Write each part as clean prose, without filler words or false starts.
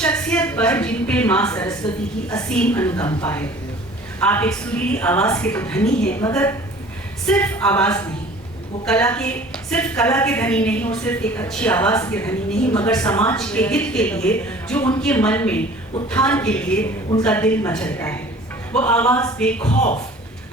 शख्सियत पर जिन पे माँ सरस्वती की असीम अनुकंपा है। आप एक सुरीली आवाज के तो धनी हैं, मगर सिर्फ आवाज नहीं, वो सिर्फ कला के धनी नहीं और सिर्फ एक अच्छी आवाज के धनी नहीं, मगर समाज के हित के लिए, जो उनके मन में उत्थान के लिए उनका दिल मचलता है। वो आवाज बेखौफ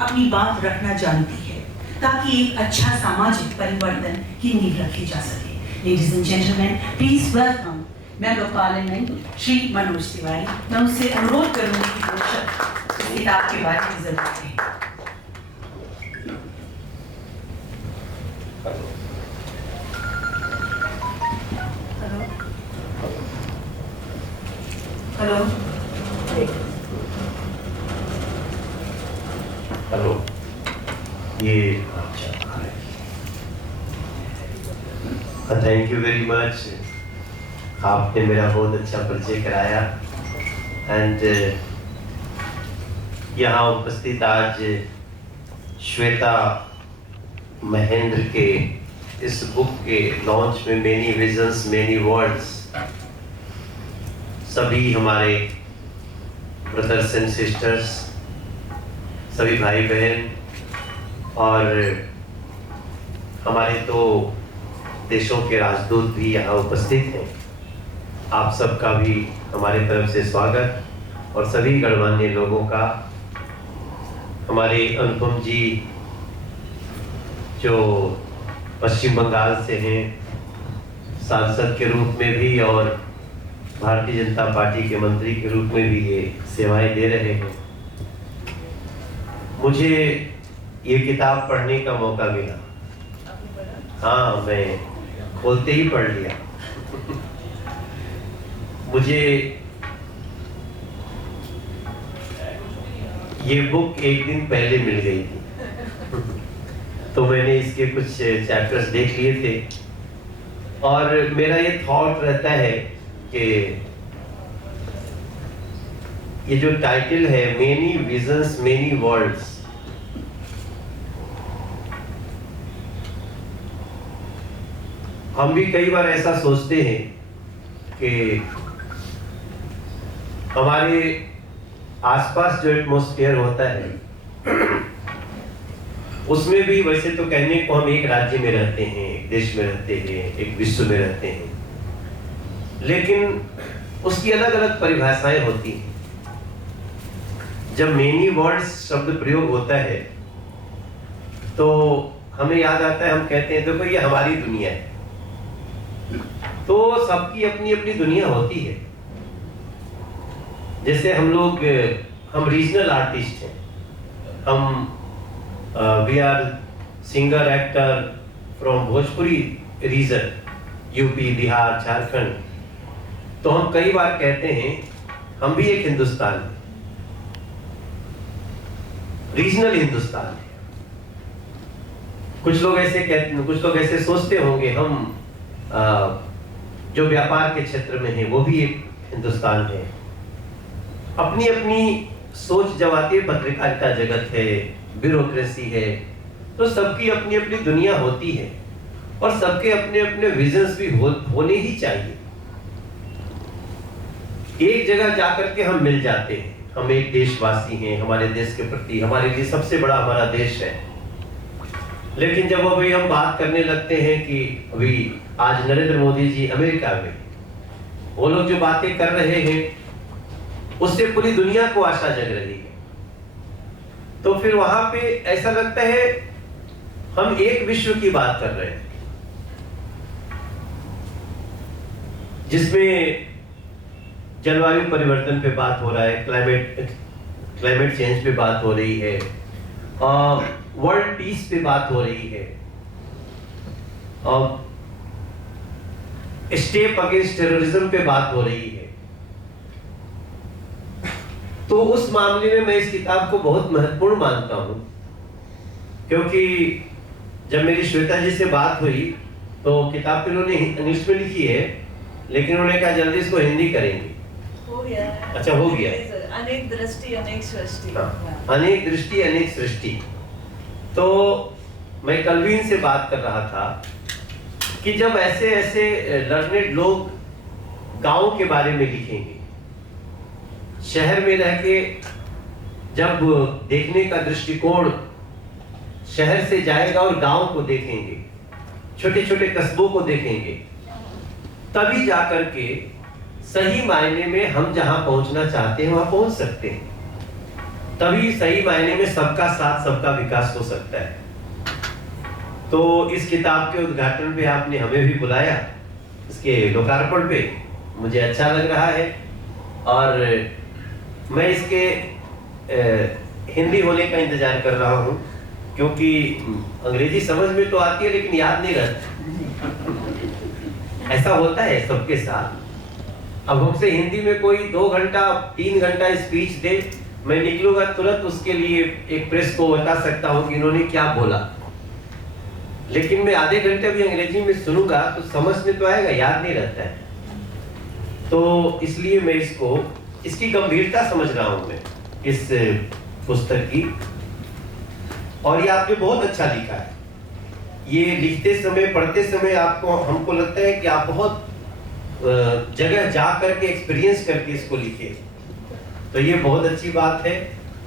अपनी बात रखना जानती है, ताकि एक अच्छा सामाजिक परिवर्तन की नींव रखी जा सके। Ladies and gentlemen, please welcome Member of Parliament Shri Manoj Tiwari. मैं उससे अनुरोध करूंगी कि वो शब्द किताब के बारे में जरूर कहें। हेलो हेलो, ये अच्छा, थैंक यू वेरी मच। आपने मेरा बहुत अच्छा परिचय कराया एंड यहाँ उपस्थित आज श्वेता महेंद्र के इस बुक के लॉन्च में मेनी विजन्स मेनी वर्ड्स, सभी हमारे ब्रदर्स एंड सिस्टर्स, सभी भाई बहन और हमारे तो देशों के राजदूत भी यहाँ उपस्थित हैं। आप सबका भी हमारे तरफ से स्वागत और सभी गणमान्य लोगों का। हमारे अनुपम जी जो पश्चिम बंगाल से हैं, सांसद के रूप में भी और भारतीय जनता पार्टी के मंत्री के रूप में भी ये सेवाएं दे रहे हैं। मुझे ये किताब पढ़ने का मौका मिला। हाँ, मैं खोलते ही पढ़ लिया। मुझे ये बुक एक दिन पहले मिल गई थी, तो मैंने इसके कुछ चैप्टर्स देख लिए थे और मेरा ये थॉट रहता है कि ये जो टाइटल है मेनी विजन्स मेनी वर्ल्ड्स, हम भी कई बार ऐसा सोचते हैं कि हमारे आसपास जो एटमॉस्फेयर होता है उसमें भी वैसे तो कहने को हम एक राज्य में रहते हैं, एक देश में रहते हैं, एक विश्व में रहते हैं, लेकिन उसकी अलग अलग परिभाषाएं होती हैं। जब मेनी वर्ड्स शब्द प्रयोग होता है तो हमें याद आता है, हम कहते हैं देखो ये हमारी दुनिया है। तो सबकी अपनी अपनी दुनिया होती है। जैसे हम रीजनल आर्टिस्ट हैं, हम we are singer actor from Bhojpuri region, UP, Bihar, Jharkhand. तो हम कई बार कहते हैं हम भी एक हिंदुस्तान है, रीजनल हिंदुस्तान है। कुछ लोग ऐसे कहते हैं, कुछ लोग ऐसे सोचते होंगे हम जो व्यापार के क्षेत्र में है वो भी एक हिंदुस्तान है। अपनी अपनी सोच जब आती है, पत्रकारिता जगत है, ब्यूरोक्रेसी है, तो सबकी अपनी अपनी दुनिया होती है और सबके अपने अपने विजन्स भी होने ही चाहिए। एक जगह जाकर के हम मिल जाते हैं, हम एक देशवासी हैं, हमारे देश के प्रति हमारे लिए सबसे बड़ा हमारा देश है। लेकिन जब अभी हम बात करने लगते हैं कि अभी आज नरेंद्र मोदी जी अमेरिका में, वो लोग जो बातें कर रहे हैं उससे पूरी दुनिया को आशा जग रही है, तो फिर वहां पे ऐसा लगता है हम एक विश्व की बात कर रहे हैं जिसमें जलवायु परिवर्तन पे बात हो रहा है, क्लाइमेट चेंज पे बात हो रही है, वर्ल्ड पीस पे बात हो रही है, स्टेप अगेंस्ट टेररिज्म पे बात हो रही है। तो उस मामले में मैं इस किताब को बहुत महत्वपूर्ण मानता हूं, क्योंकि जब मेरी श्वेता जी से बात हुई तो किताब तो उन्होंने इंग्लिश में लिखी है, लेकिन उन्होंने कहा जल्दी इसको हिंदी करेंगे। हो गया। अच्छा, हो गया। अनेक दृष्टि अनेक सृष्टि। अनेक दृष्टि अनेक सृष्टि। तो मैं कल भी इनसे बात कर रहा था कि जब ऐसे ऐसे लर्नेड लोग गांव के बारे में लिखेंगे। शहर में रह के जब देखने का दृष्टिकोण शहर से जाएगा और गांव को देखेंगे, छोटे छोटे कस्बों को देखेंगे, तभी जाकर के सही मायने में हम जहां पहुंचना चाहते हैं वहां पहुंच सकते हैं। तभी सही मायने में सबका साथ सबका विकास हो सकता है। तो इस किताब के उद्घाटन पे आपने हमें भी बुलाया, इसके लोकार्पण पे, मुझे अच्छा लग रहा है। और मैं इसके हिंदी होने का इंतजार कर रहा हूँ, क्योंकि अंग्रेजी समझ में तो आती है लेकिन याद नहीं रहता। ऐसा होता है सबके साथ। अब हमसे हिंदी में कोई 2 घंटा 3 घंटा स्पीच दे, मैं निकलूंगा तुरंत उसके लिए एक प्रेस को बता सकता हूँ कि इन्होंने क्या बोला, लेकिन मैं आधे घंटे भी अंग्रेजी में सुनूंगा तो समझ में तो आएगा, याद नहीं रहता है। तो इसलिए मैं इसकी गंभीरता समझ रहा हूं मैं इस पुस्तक की। और ये आपने बहुत अच्छा लिखा है। ये लिखते समय, पढ़ते समय हमको लगता है कि आप बहुत जगह जा करके एक्सपीरियंस करके इसको लिखे, तो ये बहुत अच्छी बात है।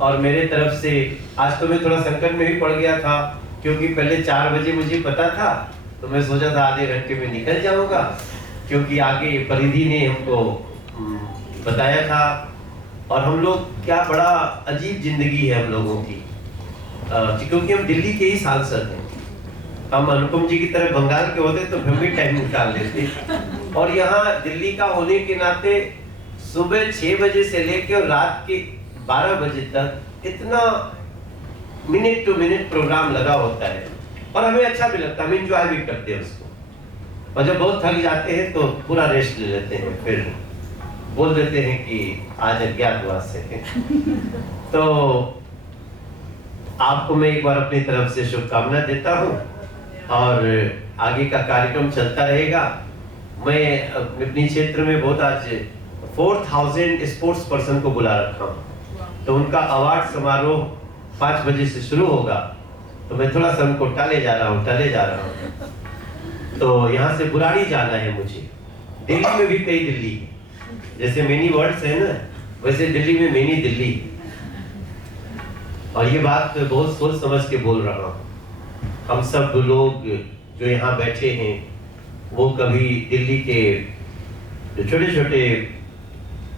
और मेरे तरफ से आज तो मैं थोड़ा संकट में भी पड़ गया था, क्योंकि पहले 4 बजे मुझे पता था, तो मैं सोचा था आधे घंटे में निकल जाऊंगा, क्योंकि आगे परिधि ने हमको बताया था। और हम लोग, क्या बड़ा अजीब जिंदगी है हम लोगों की, क्योंकि हम दिल्ली के ही सांसद हैं। हम अनुपम जी की तरह बंगाल के होते तो हम भी टाइम निकाल लेते। और यहाँ दिल्ली का होने के नाते सुबह 6 बजे से लेकर रात के 12 बजे तक इतना मिनट टू मिनट प्रोग्राम लगा होता है, और हमें अच्छा भी लगता है, हम एंजॉय भी करते हैं उसको। और जब बहुत थक जाते हैं तो पूरा रेस्ट ले लेते हैं, फिर बोल देते हैं कि आज अज्ञातवास है। तो आपको मैं एक बार अपनी तरफ से शुभकामना देता हूँ, और आगे का कार्यक्रम चलता रहेगा। मैं अपनी क्षेत्र में बहुत आज 4000 स्पोर्ट्स पर्सन को बुला रखा हूँ, तो उनका अवार्ड समारोह 5 बजे से शुरू होगा, तो मैं थोड़ा सा उनको टाले जा रहा हूँ। तो यहाँ से बुराड़ी जाना है मुझे। दिल्ली में भी कई दिल्ली, जैसे मिनी वर्ल्ड्स है ना, वैसे दिल्ली में मिनी दिल्ली। और ये बात बहुत सोच समझ के बोल रहा हूँ। हम सब लोग जो यहाँ बैठे हैं, वो कभी दिल्ली के जो छोटे छोटे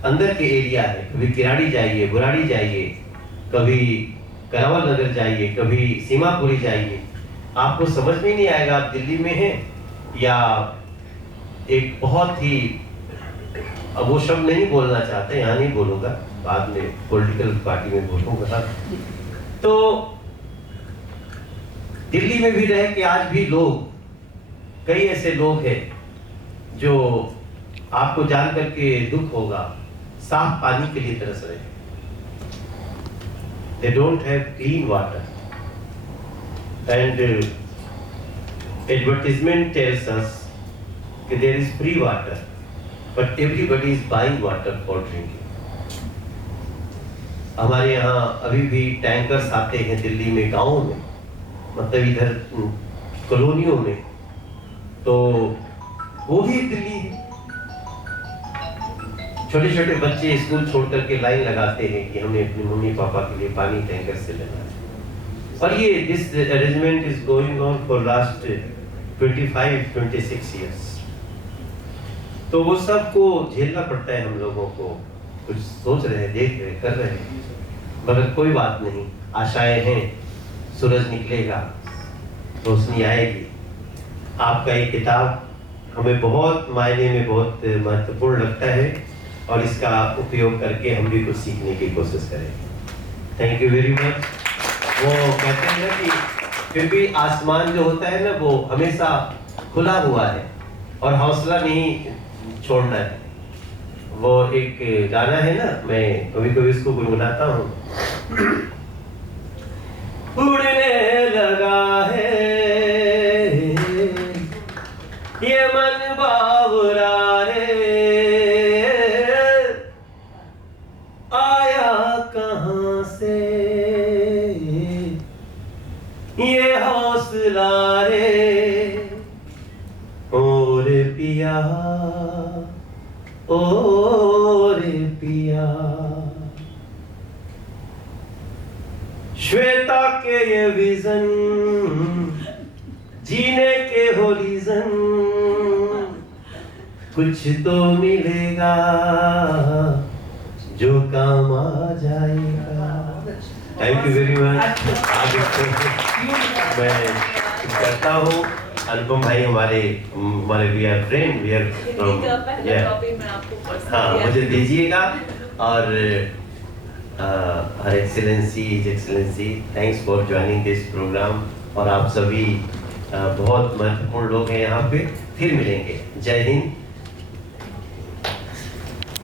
अंदर के एरिया है, कभी किराड़ी जाइए, बुराड़ी जाइए, कभी करावल नगर जाइए, कभी सीमापुरी जाइए, आपको समझ में नहीं आएगा आप दिल्ली में हैं या एक बहुत ही, अब वो शब्द नहीं बोलना चाहते, यहाँ नहीं बोलूंगा, बाद में पॉलिटिकल पार्टी में बोलूंगा। तो दिल्ली में भी रह के आज भी लोग, कई ऐसे लोग हैं जो आपको जान करके दुख होगा, साफ पानी के लिए तरस रहे हैं। They don't have clean water, and advertisement tells us that there is free water, but everybody is buying water for drinking. हमारे यहाँ अभी भी टैंकर्स आते हैं दिल्ली में, गाँव में, मतलब इधर कॉलोनियों में, तो वो भी दिल्ली है। छोटे छोटे बच्चे स्कूल छोड़ करके लाइन लगाते हैं कि हमें अपने मम्मी पापा के लिए पानी टैंकर से लेना है। और ये this arrangement is going on for last 25-26 years. तो वो सबको झेलना पड़ता है हम लोगों को। कुछ सोच रहे हैं, देख रहे, कर रहे हैं, मगर कोई बात नहीं, आशाएं हैं, सूरज निकलेगा, रोशनी आएगी। आपका ये किताब हमें बहुत मायने में बहुत महत्वपूर्ण लगता है, और इसका उपयोग करके हम भी कुछ सीखने की कोशिश करेंगे। Thank you very much. वो कहते हैं ना कि फिर भी आसमान जो होता है ना, वो हमेशा खुला हुआ है और हौसला नहीं छोड़ना है। वो एक गाना है ना, मैं कभी कभी इसको गुनगुनाता हूँ। उड़ने लगा है ये मन बावरा रे, आया कहाँ से ये हौसला रे, और पिया ओ रे पिया, श्वेता के ये विजन, जीने के होरिजन, कुछ तो मिलेगा जो काम आ जाएगा। Thank you very much. मैं करता हूँ अनुपम भाई हमारे we are friend, we are पहला टॉपिक मैं आपको हाँ पर्सनली मुझे दीजिएगा। और her excellency thanks for joining this programme. और आप सभी बहुत महत्वपूर्ण लोग हैं यहाँ पे। फिर मिलेंगे। जय हिंद।